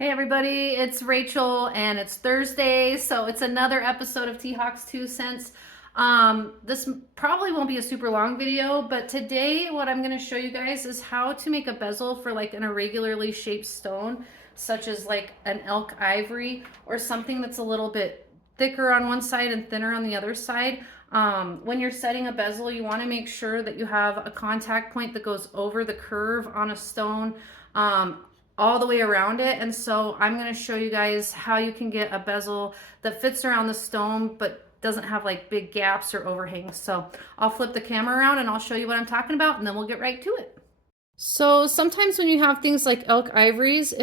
Hey everybody, it's Rachel and it's Thursday, so it's another episode of T-Hawk's 2 Cents. This probably won't be a super long video, but today what I'm going to show you guys is how to make a bezel for like an irregularly shaped stone, such as like an elk ivory or something that's a little bit thicker on one side and thinner on the other side. When you're setting a bezel, you want to make sure that you have a contact point that goes over the curve on a stone. All the way around it. And so I'm going to show you guys how you can get a bezel that fits around the stone but doesn't have like big gaps or overhangs. So I'll flip the camera around and I'll show you what I'm talking about, and then we'll get right to it. So sometimes when you have things like elk ivories,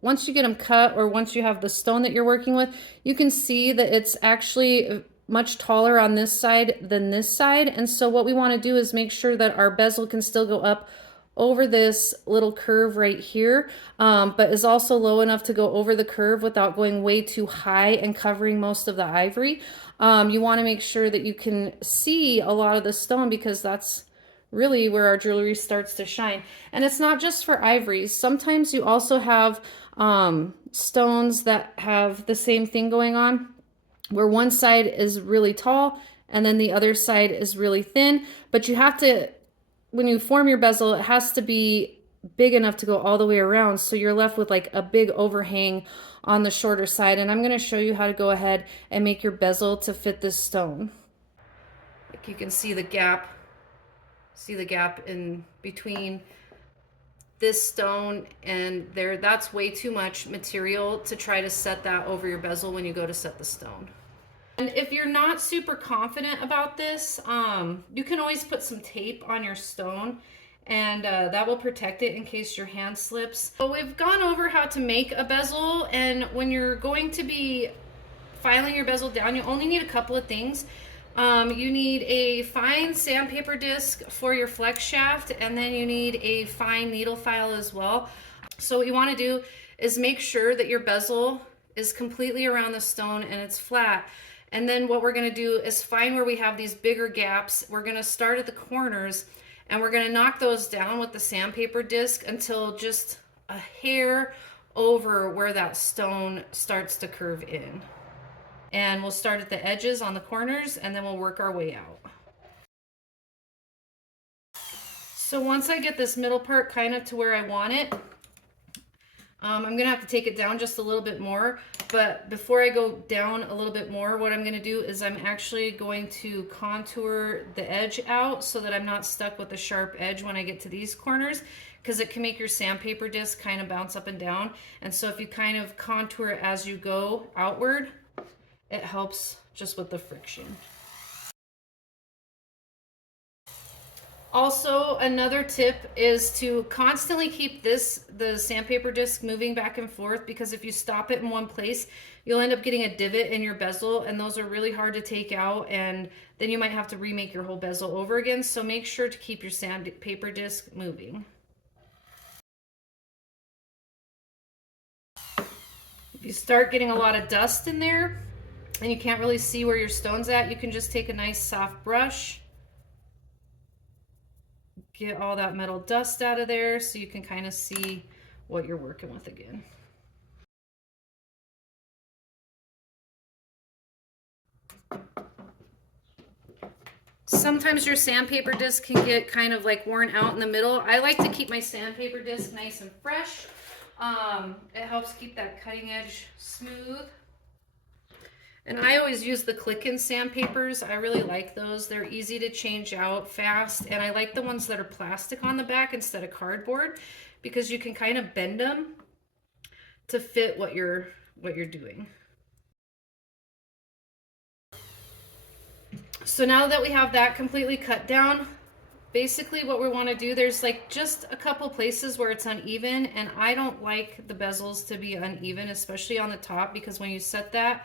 once you get them cut or once you have the stone that you're working with, you can see that it's actually much taller on this side than this side. And so what we want to do is make sure that our bezel can still go up over this little curve right here, but is also low enough to go over the curve without going way too high and covering most of the ivory. You want to make sure that you can see a lot of the stone, because that's really where our jewelry starts to shine. And it's not just for ivories. Sometimes you also have stones that have the same thing going on, where one side is really tall and then the other side is really thin, but you have to, when you form your bezel, it has to be big enough to go all the way around, so you're left with like a big overhang on the shorter side. And I'm going to show you how to go ahead and make your bezel to fit this stone. Like you can see the gap in between this stone and there. That's way too much material to try to set that over your bezel when you go to set the stone. And if you're not super confident about this, you can always put some tape on your stone, and that will protect it in case your hand slips. So we've gone over how to make a bezel, and when you're going to be filing your bezel down, you only need a couple of things. You need a fine sandpaper disc for your flex shaft, and then you need a fine needle file as well. So what you want to do is make sure that your bezel is completely around the stone and it's flat. And then what we're going to do is find where we have these bigger gaps. We're going to start at the corners and we're going to knock those down with the sandpaper disc until just a hair over where that stone starts to curve in. And we'll start at the edges on the corners and then we'll work our way out. So once I get this middle part kind of to where I want it, I'm gonna have to take it down just a little bit more, but before I go down a little bit more, what I'm gonna do is I'm actually going to contour the edge out so that I'm not stuck with a sharp edge when I get to these corners, because it can make your sandpaper disc kind of bounce up and down. And so if you kind of contour it as you go outward, it helps just with the friction. Also, another tip is to constantly keep the sandpaper disc moving back and forth, because if you stop it in one place, you'll end up getting a divot in your bezel, and those are really hard to take out, and then you might have to remake your whole bezel over again. So make sure to keep your sandpaper disc moving. If you start getting a lot of dust in there and you can't really see where your stone's at, you can just take a nice soft brush, get all that metal dust out of there so you can kind of see what you're working with again. Sometimes your sandpaper disc can get kind of like worn out in the middle. I like to keep my sandpaper disc nice and fresh. It helps keep that cutting edge smooth. And I always use the click-in sandpapers. I really like those. They're easy to change out fast. And I like the ones that are plastic on the back instead of cardboard, because you can kind of bend them to fit what you're doing. So now that we have that completely cut down, basically what we want to do, there's like just a couple places where it's uneven, and I don't like the bezels to be uneven, especially on the top, because when you set that,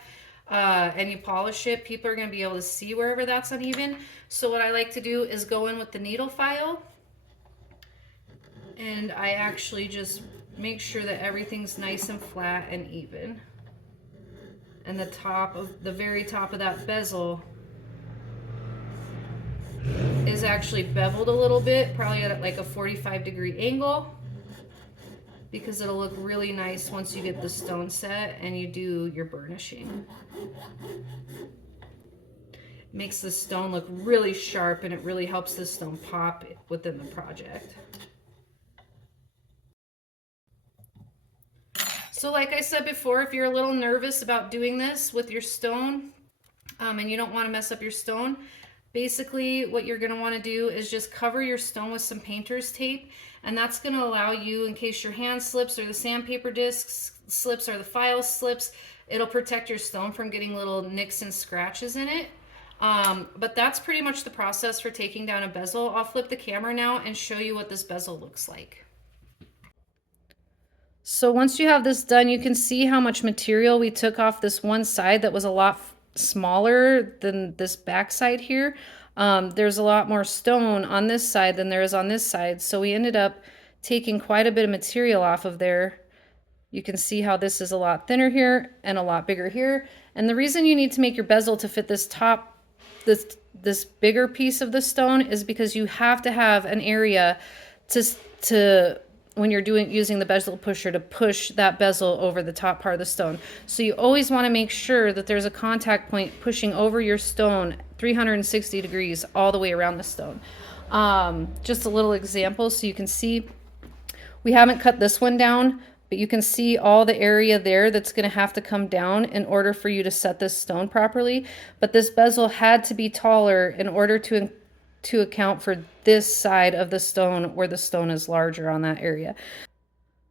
and you polish it, people are going to be able to see wherever that's uneven. So what I like to do is go in with the needle file, and I actually just make sure that everything's nice and flat and even. And the very top of that bezel is actually beveled a little bit, probably at like a 45-degree angle. because it'll look really nice once you get the stone set and you do your burnishing. It makes the stone look really sharp, and it really helps the stone pop within the project. So like I said before, if you're a little nervous about doing this with your stone, and you don't want to mess up your stone, basically what you're going to want to do is just cover your stone with some painter's tape, and that's going to allow you, in case your hand slips or the sandpaper disc slips or the file slips, it'll protect your stone from getting little nicks and scratches in it. But that's pretty much the process for taking down a bezel. I'll flip the camera now and show you what this bezel looks like. So once you have this done, you can see how much material we took off this one side that was a lot smaller than this back side here. There's a lot more stone on this side than there is on this side. So we ended up taking quite a bit of material off of there. You can see how this is a lot thinner here and a lot bigger here. And the reason you need to make your bezel to fit this top, this bigger piece of the stone, is because you have to have an area to when you're using the bezel pusher to push that bezel over the top part of the stone. So you always want to make sure that there's a contact point pushing over your stone 360 degrees all the way around the stone. Just a little example so you can see. We haven't cut this one down, but you can see all the area there that's going to have to come down in order for you to set this stone properly. But this bezel had to be taller in order to account for this side of the stone where the stone is larger on that area.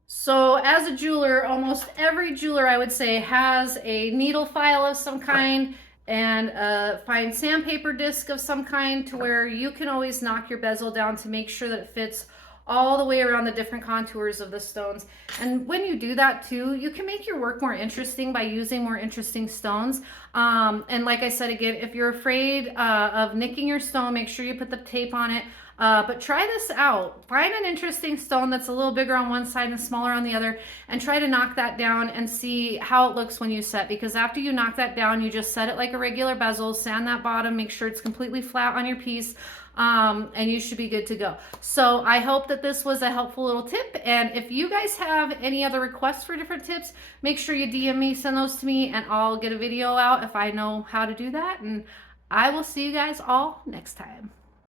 So as a jeweler, almost every jeweler, I would say, has a needle file of some kind and a fine sandpaper disc of some kind, to where you can always knock your bezel down to make sure that it fits all the way around the different contours of the stones. And when you do that too, you can make your work more interesting by using more interesting stones. And like I said, again, if you're afraid of nicking your stone, make sure you put the tape on it. But try this out. Find an interesting stone that's a little bigger on one side and smaller on the other, and try to knock that down and see how it looks when you set. Because after you knock that down, you just set it like a regular bezel, sand that bottom, make sure it's completely flat on your piece, and you should be good to go. So I hope that this was a helpful little tip. And if you guys have any other requests for different tips, make sure you DM me, send those to me, and I'll get a video out if I know how to do that. And I will see you guys all next time.